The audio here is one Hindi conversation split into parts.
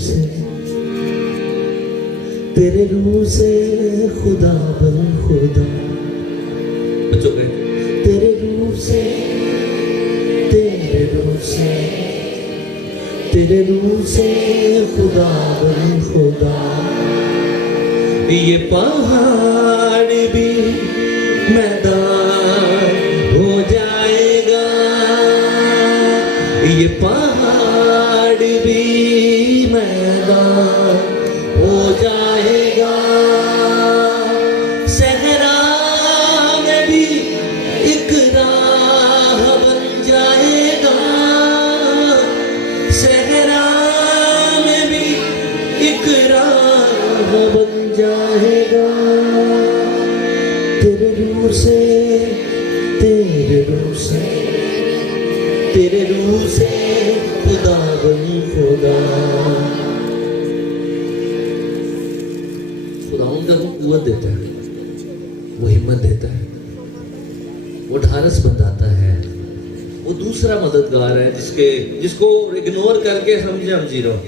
से, तेरे रूह से खुदा बन खुदा। बच्चों के तेरे रूह से, तेरे रूह से, तेरे रूह से खुदा बन खुदा। ये पहाड़ भी मैदान हो जाएगा, ये पहाड़ भी मैदान हो जाएगा। सहरा में भी एक राह बन जाएगा, सहरा में भी एक राह बन जाएगा। तेरे रूह से, तेरे रूह से, तेरे रूह से खुदा बन खुदा। खुदावंद का कुव्वत देता है, वो हिम्मत देता है, वो ढारस बंधाता है। वो दूसरा मददगार है जिसको इग्नोर करके हम जी रहे हो।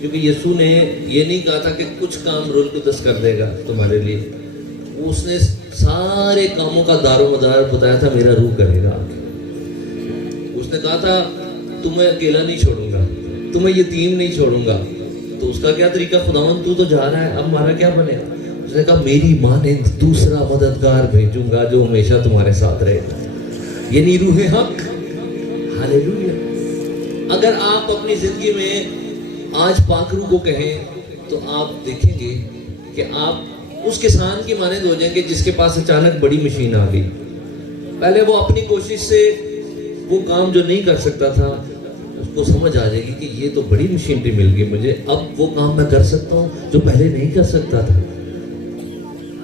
क्योंकि यीशु ने ये नहीं कहा था कि कुछ काम रुल को दस कर देगा तुम्हारे लिए। उसने सारे कामों का दारोमदार बताया था, मेरा रूह करेगा। उसने कहा था तुम्हें अकेला नहीं छोड़ूंगा, तुम्हें यतीम नहीं छोड़ूंगा। तो उसका क्या तरीका, खुदावंद तू तो जा रहा है, अब हमारा क्या बनेगा? उसने कहा मेरी मानंद दूसरा मददगार भेजूंगा जो हमेशा तुम्हारे साथ रहेगा, यानी रूह हक। हालेलुया। अगर आप अपनी जिंदगी में आज पाकरू को कहें तो आप देखेंगे कि आप उस किसान की मानंद हो जाएंगे जिसके पास अचानक बड़ी मशीन आ गई। पहले वो अपनी कोशिश से वो काम जो नहीं कर सकता था उसको समझ आ जाएगी कि ये तो बड़ी मशीनरी मिल गई मुझे, अब वो काम मैं कर सकता हूँ जो पहले नहीं कर सकता था।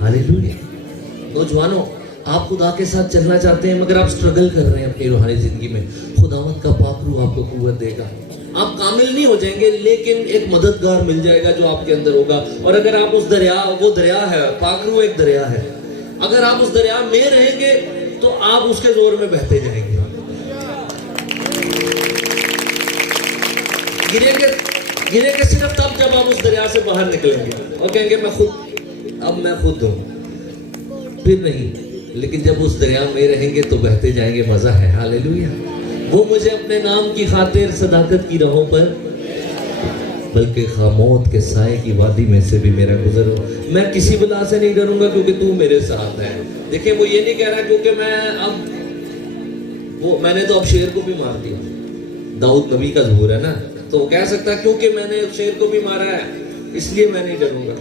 हालेलुया। नौजवानों, आप खुदा के साथ चलना चाहते हैं मगर आप स्ट्रगल कर रहे हैं अपनी रूहानी जिंदगी में, खुदावंद का पाकरू आपको कुव्वत देगा। आप कामिल नहीं हो जाएंगे लेकिन एक मददगार मिल जाएगा जो आपके अंदर होगा। और अगर आप उस दरिया, वो दरिया है, पाकरू एक दरिया है, अगर आप उस दरिया में रहेंगे तो आप उसके जोर में बहते जाएंगे। गिरेंगे सिर्फ तब जब आप उस दरिया से बाहर निकलेंगे और कहेंगे मैं खुद हूं, फिर नहीं। लेकिन जब उस दरिया में रहेंगे तो बहते जाएंगे, मजा है। हालेलुया। वो मुझे अपने नाम की खातिर सदाकत की राहों पर, बल्कि खामोद के साए की वादी में से भी मेरा गुजर हो। मैं किसी बला से नहीं डरूंगा क्योंकि तू मेरे साथ है। देखिए, वो ये नहीं कह रहा क्योंकि मैंने तो अब शेर को भी मार दिया। दाऊद नबी का ज़हूर है ना, तो वो कह सकता है क्योंकि मैंने शेर को भी मारा है इसलिए मैं नहीं डरूंगा,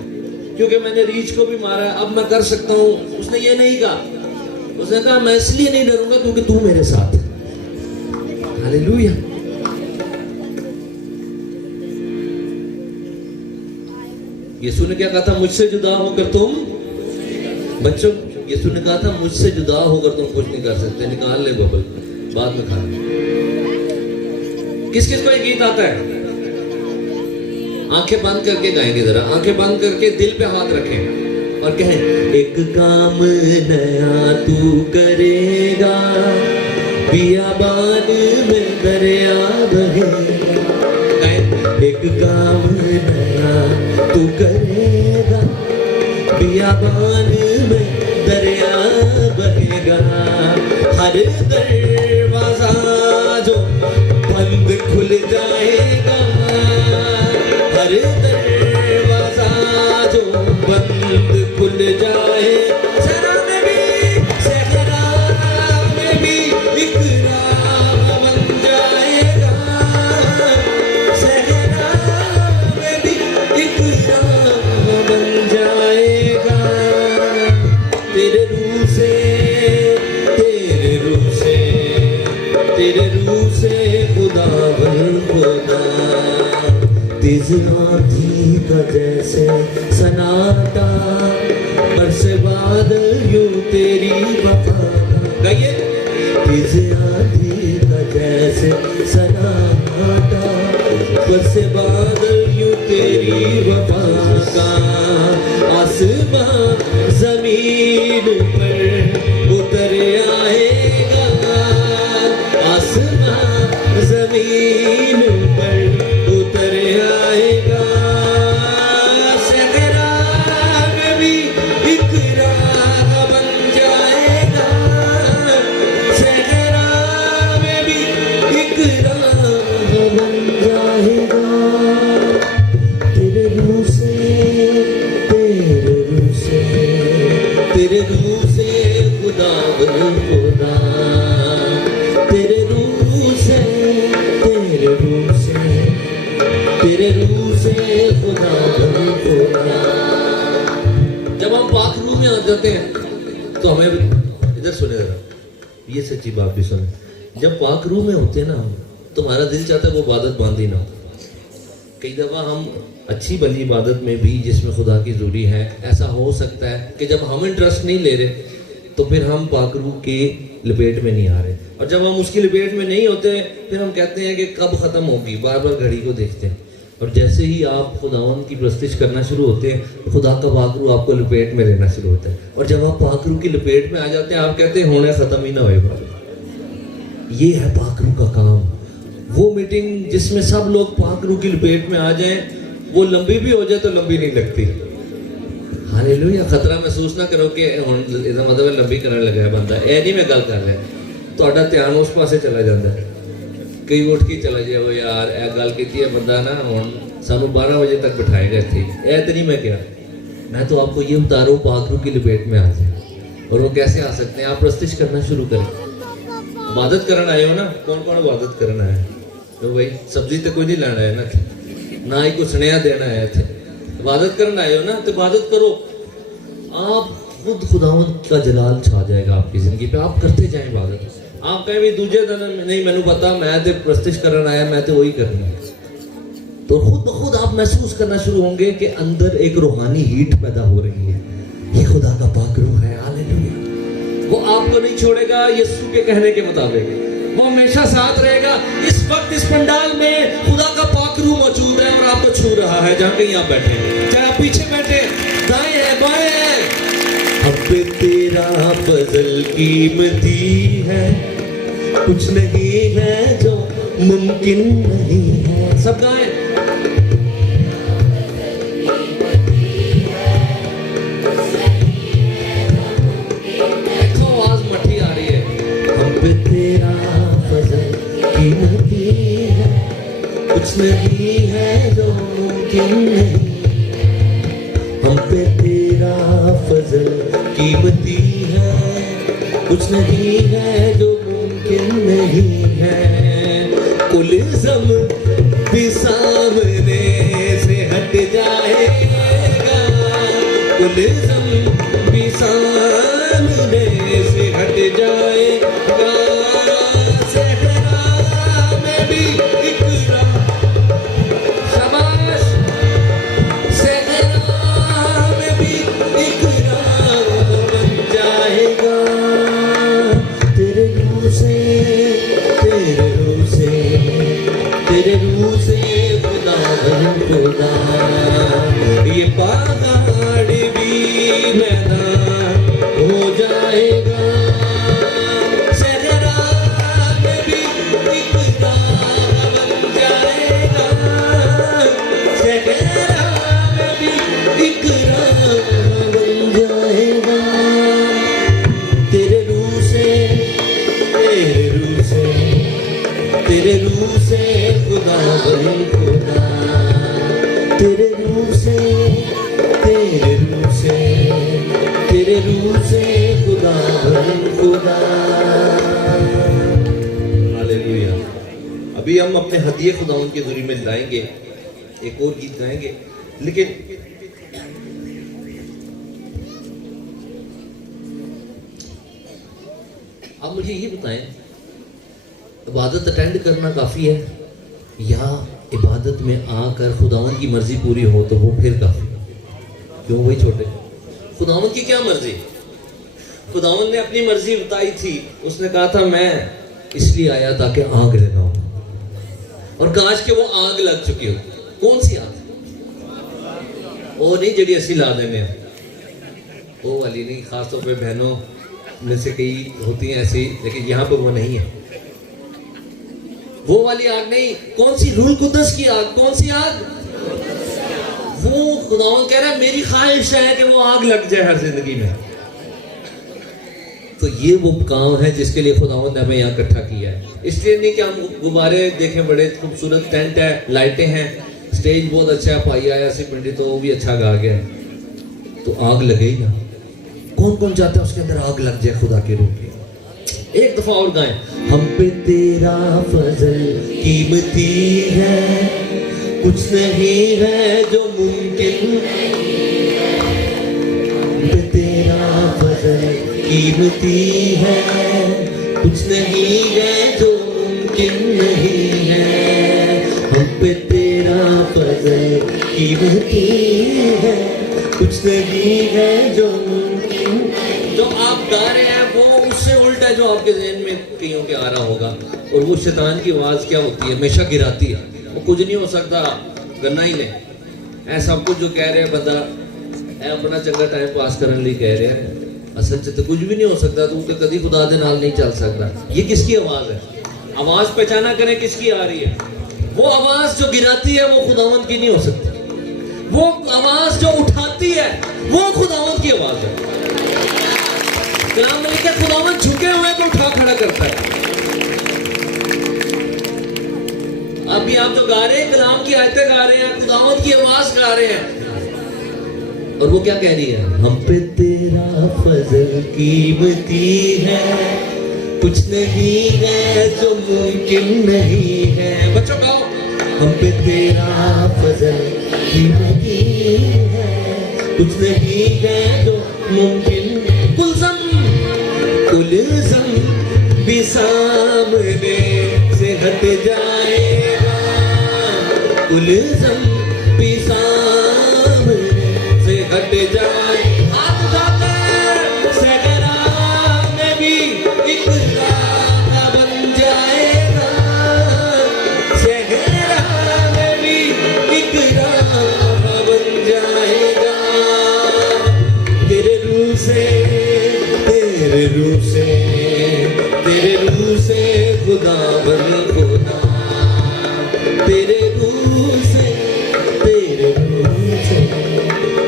क्योंकि मैंने रीछ को भी मारा है अब मैं कर सकता हूं। उसने ये नहीं कहा, उसने कहा मैं इसलिए नहीं डरूंगा क्योंकि तू मेरे साथ है। हालेलुया। यीशु ने क्या कहा था, मुझसे जुदा होकर तुम, बच्चों यीशु ने कहा था मुझसे जुदा होकर तुम कुछ नहीं कर सकते। निकाल ले बबल, बाद में खा। किस किस को ये गीत आता है? आंखें बंद करके गाएंगे, जरा आंखें बंद करके दिल पे हाथ रखें और कहें, एक काम नया तू करेगा, बियाबान में दरिया बहेगा। एक काम नया तू करेगा, बियाबान में दरिया बहेगा। हर दरवाजा जो बंद खुल जाएगा, हर दरवाजा जो बंद खुल जाए। सहरा में भी एक राह बन जाएगा, सहरा में भी एक राह बन जाएगा। तेरे रूह से, तेरे रूह से, तेरे रूह से खुदा बन खुदा। तेज आंधी का जैसे सन्नाटा, बरसे बादल यूं तेरी वफा। गाइए। तेज आंधी का जैसे सन्नाटा, बरसे बादल यूं तेरी वफा का। आसमां जमीन पर उतर आएगा, आसमां जमीन पर उतर आएगा। तेरे रूह से खुदा खुदा। जब हम पाक रूह में आ जाते हैं तो हमें, इधर सुने जरा, ये सच्ची बात भी सुने, जब पाक रूह में होते हैं ना तो हमारा दिल चाहता है वो इबादत बंद ही ना हो। कई दफ़ा हम अच्छी भली इबादत में भी जिसमें खुदा की ज़रूरी है, ऐसा हो सकता है कि जब हम इंटरेस्ट नहीं ले रहे तो फिर हम पाक रूह के लपेट में नहीं आ रहे, और जब हम उसकी लपेट में नहीं होते फिर हम कहते हैं कि कब ख़त्म होगी, बार बार घड़ी को देखते हैं। और जैसे ही आप खुदावन की प्रस्तिश करना शुरू होते हैं, खुदा का पाक रूह आपको लपेट में लेना शुरू होता है, और जब आप पाक रूह की लपेट में आ जाते हैं आप कहते हैं होने ख़त्म ही ना होएगा। ये है पाक रूह का काम। वो मीटिंग जिसमें सब लोग पाक रूह की लपेट में आ जाएं, वो लंबी भी हो जाए तो लंबी नहीं लगती। हालेलुया। खतरा महसूस ना करो कि इसका मतलब लंबी करने लगा है बंदा, ए नहीं मैं गल कर रहा, ਤੁਹਾਡਾ ਧਿਆਨ उस पासे चला जाता है। कई उठ के चला जाए वो यार ए गल की है बंदा ना हुण सानू 12 बजे तक बिठाएगा इत्थे, ए तो नहीं मैं क्या, मैं तो आपको ये बता रहा हूँ पाक रूह की लपेट में आ जाए। और वो कैसे आ सकते हैं? आप प्रस्तिश करना शुरू करें। इबादत करना आए हो ना, कौन कौन इबादत करना है? तो भाई सब्जी तो कोई नहीं लाना है ना ही कुछ सुनेहा देना है इत्थे। इबादत करना आए हो ना तो इबादत करो, आप खुद खुदावंद का जलाल छा जाएगा आपकी जिंदगी पे। आप करते जाएं इबादत। आप कहें भी दूजे दिन नहीं मैंने पता, मैं तो प्रस्तिश करना आया, मैं तो वही करना, तो खुद ब खुद आप महसूस करना शुरू होंगे कि अंदर एक रूहानी हीट पैदा हो रही है। ये खुदा का पाक रूह है। हालेलुया। वो आपको नहीं छोड़ेगा यीशु के कहने के मुताबिक, वो हमेशा साथ रहेगा। इस वक्त इस पंडाल में खुदा का पाक रूह मौजूद है और आपको छू रहा है, जहाँ कहीं आप बैठे, चाहे आप पीछे बैठे, दाएं है बाएं है। अब तेरा फजल कीमती है, कुछ नहीं है जो मुमकिन नहीं है। सब गाएं। देखो आवाज मठी आ रही है। अब तेरा फजल कीमती है, कुछ नहीं है जो मुमकिन नहीं। हम पे तेरा फजल कीमती है, कुछ नहीं है जो मुमकिन नहीं है। कुल इल्ज़ाम भी सामने से हट जाएगा, कुल इल्ज़ाम भी सामने से हट जाएगा। सहरा में भी इकरा, शाबाश, सहरा में भी इकरा बन जाएगा। तेरे रूह से, तेरे रूह से, तेरे रूह से खुदा खुदा, ये पहाड़ भी मैदान हो जाएगा। सहरा में भी इकरा बन जाएगा, सहरा में भी इकरा बन जाएगा। तेरे रूह से, तेरे रूह से, तेरे रूह से खुदा खुदा, तेरे रूह से, तेरे रूह से, तेरे रूह से खुदा खुदा। हालेलुया। अभी हम अपने हदिये खुदावंद के ज़रिए में लाएंगे, एक और गीत गाएंगे, लेकिन आप मुझे ये बताएं, इबादत अटेंड करना काफ़ी है या इबादत में आकर खुदावंद की मर्जी पूरी हो तो वो फिर काफ़ी? क्यों भाई छोटे, खुदावंद की क्या मर्जी? खुदावंद ने अपनी मर्जी बताई थी। उसने कहा था मैं इसलिए आया ताकि आग लगाऊं, और काश के वो आग लग चुकी हो। कौन सी आग? वो नहीं जड़ी असी ला देने, वो वाली नहीं। खासतौर पे बहनों में से कई होती हैं ऐसी, लेकिन यहाँ पर वो नहीं है, वो वाली आग नहीं। कौन सी? रूह कुद्दस की आग। कौन सी आग? वो खुदावंद कह रहा है मेरी ख्वाहिश है कि वो आग लग जाए हर जिंदगी में। तो ये वो काम है जिसके लिए खुदावंद ने हमें यहाँ इकट्ठा किया है। इसलिए नहीं कि हम गुब्बारे देखें, बड़े खूबसूरत टेंट है, लाइटें हैं, स्टेज बहुत अच्छा है, पाई आया सी पिंडी तो वो भी अच्छा गा गया, तो आग लगे ही ना। कौन कौन चाहता है उसके अंदर आग लग जाए खुदा के रूह की? एक दफा और गाएं। हम पे तेरा फजल कीमती है, कुछ कुछ नहीं है जो मुमकिन, तेरा फजल कीमती है। कुछ नहीं है जो मुमकिन नहीं है, हम पे तेरा फजल कीमती है। कुछ नहीं है जो मुमकिन। जो आप गा रहे हैं वो उससे उल्टा जो आपके ज़हन में कईयों के आ रहा होगा। और वो शैतान की आवाज़ क्या होती है, हमेशा गिराती है। वो कुछ नहीं हो सकता गन्ना ही नहीं ऐ सब कुछ जो कह रहे हैं बंदा ऐ अपना चंगा टाइम पास करने लिए कह रहे हैं, असल च तो कुछ भी नहीं हो सकता। तू तो कभी खुदा दे नाल नहीं चल सकता। ये किसकी आवाज़ है? आवाज़ पहचाना करें किसकी आ रही है। वो आवाज़ जो गिराती है वो खुदावंद की नहीं हो सकती। वो आवाज़ जो उठाती है वो खुदावंद की आवाज़ है। कलाम में लिखा खुदावंद झुके हुए को उठा खड़ा करता है। अभी आप जो गा रहे हैं कलाम की आयतें गा रहे हैं, खुदावंद की आवाज़ गा रहे हैं। और वो क्या कह रही है? हम पे तेरा फजल कीमती है, कुछ नहीं है जो मुमकिन नहीं है। बच्चों गाओ। हम पे तेरा फजल कीमती है, कुछ नहीं है जो मुमकिन। कुलज़म भी सामने से हट जाएगा, कुलज़म भी सामने से हट जाए। हाथ उठाकर सहरा में भी एक राह बन जाएगा, सहरा में भी एक राह बन जाएगा। तेरे रूह से तेरे रूह से तेरे रूह से खुदा बन खुदा, तेरे रूह से तेरे रूह से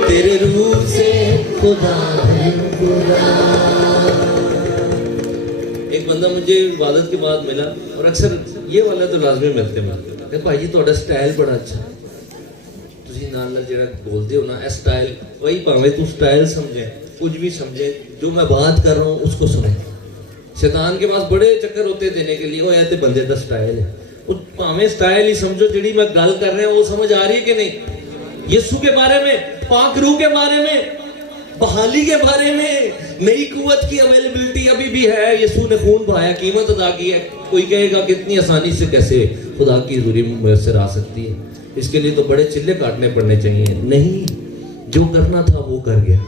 तेरे रूह से खुदा बन खुदा। एक बंदा मुझे इबादत के बाद मिला और अक्सर ये वाला तो लाजमी मिलते हैं, भाई जी ਤੁਹਾਡਾ स्टाइल बड़ा अच्छा, ਤੁਸੀਂ ਨਾਲ ਨਾਲ ਜਿਹੜਾ बोलते हो ना स्टाइल, वही भावे तू स्टाइल समझे कुछ भी समझे, जो मैं बात कर रहा हूँ उसको सुने। शैतान के पास बड़े चक्कर होते देने के लिए, वो या तो बंदे का स्टाइल है, उस भावे स्टाइल ही समझो। जी मैं गल कर रहे हैं वो समझ आ रही है कि नहीं? यीशु के बारे में, पाक रूह के बारे में, बहाली के बारे में, नई कुव्वत की अवेलेबिलिटी अभी भी है। यीशु ने खून बहाया, कीमत अदा की है। कोई कहेगा कितनी आसानी से कैसे खुदा की हुजूरी मुयस्सर आ सकती है? इसके लिए तो बड़े चिल्ले काटने पड़ने चाहिए। नहीं, जो करना था वो कर गया।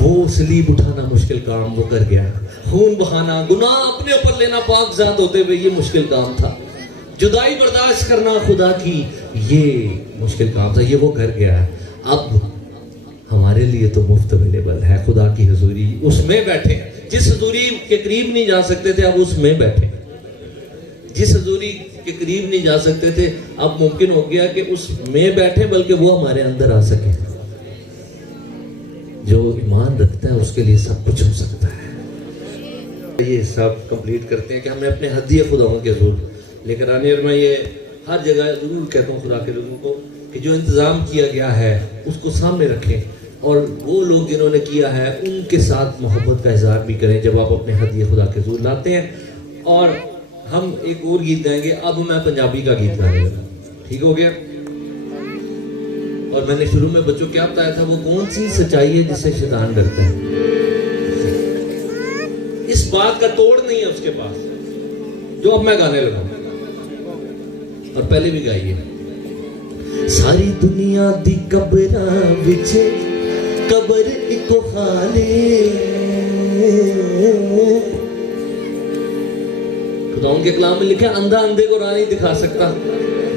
वो सलीब उठाना मुश्किल काम वो कर गया। खून बहाना, गुनाह अपने ऊपर लेना पाकज़ात होते हुए ये मुश्किल काम था। जुदाई बर्दाश्त करना खुदा की ये मुश्किल काम था, ये वो कर गया। अब हमारे लिए तो मुफ्त अवेलेबल है खुदा की हुजूरी। उसमें बैठे, जिस हुजूरी के करीब नहीं जा सकते थे अब उसमें बैठे। जिस हुजूरी के करीब नहीं जा सकते थे अब मुमकिन हो गया कि उसमें बैठे, बल्कि वो हमारे अंदर आ सके। जो ईमान रखता है उसके लिए सब कुछ हो सकता है। ये सब कंप्लीट करते हैं कि हमें अपने हदिये खुदावंद के ज़रूर लेकर आने। और मैं ये हर जगह ज़रूर कहता हूँ खुदा के लोगों को कि जो इंतज़ाम किया गया है उसको सामने रखें, और वो लोग जिन्होंने किया है उनके साथ मोहब्बत का इज़हार भी करें जब आप अपने हदिये खुदा के ज़रूर लाते हैं। और हम एक और गीत गाएंगे। अब मैं पंजाबी का गीत गाने लगा, ठीक हो गया? और मैंने शुरू में बच्चों क्या बताया था, वो कौन सी सच्चाई है जिससे शैतान डरता है? इस बात का तोड़ नहीं है उसके पास, जो अब मैं गाने लगा। और पहले भी गाइए। सारी दुनिया दी कब्रां विच कब्र इको खाली, खुदा उनके कलाम में लिखा अंधा अंधे को राह नहीं दिखा सकता।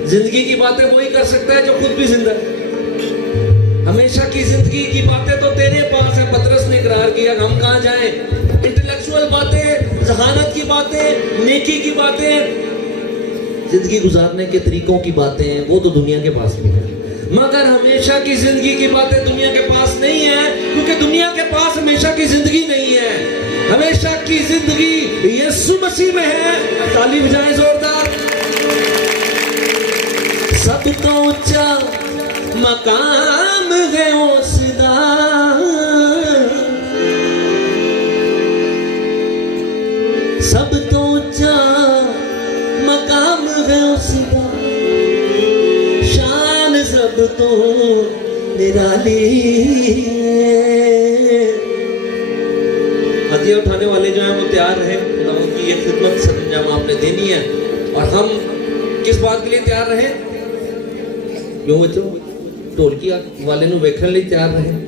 जिंदगी की बातें वही कर सकता है जो खुद भी जिंदा है। हमेशा की जिंदगी की बातें तो तेरे पास है। पतरस ने इकरार किया, हम कहाँ जाएं? इंटेलेक्चुअल बातें, जहानत की बातें, नेकी की बातें, जिंदगी गुजारने के तरीकों की बातें, वो तो दुनिया के पास भी है। मगर हमेशा की जिंदगी की बातें दुनिया के पास नहीं है, क्योंकि दुनिया के पास हमेशा की जिंदगी नहीं है। हमेशा की जिंदगी यीशु मसीह में है। ताली बजाएं जोरदार। सब तो ऊंचा मकाम है उसदा, सब तो ऊंचा मकाम है उसदा, तो निराली हदिया उठाने वाले जो हैं वो तैयार रहे, खुदावंद की ये खिदमत सरंजाम आपने देनी है। और हम किस बात के लिए तैयार रहे? क्यों बच्चों? ढोलकी वाले नूं वेखण लई तैयार रहे।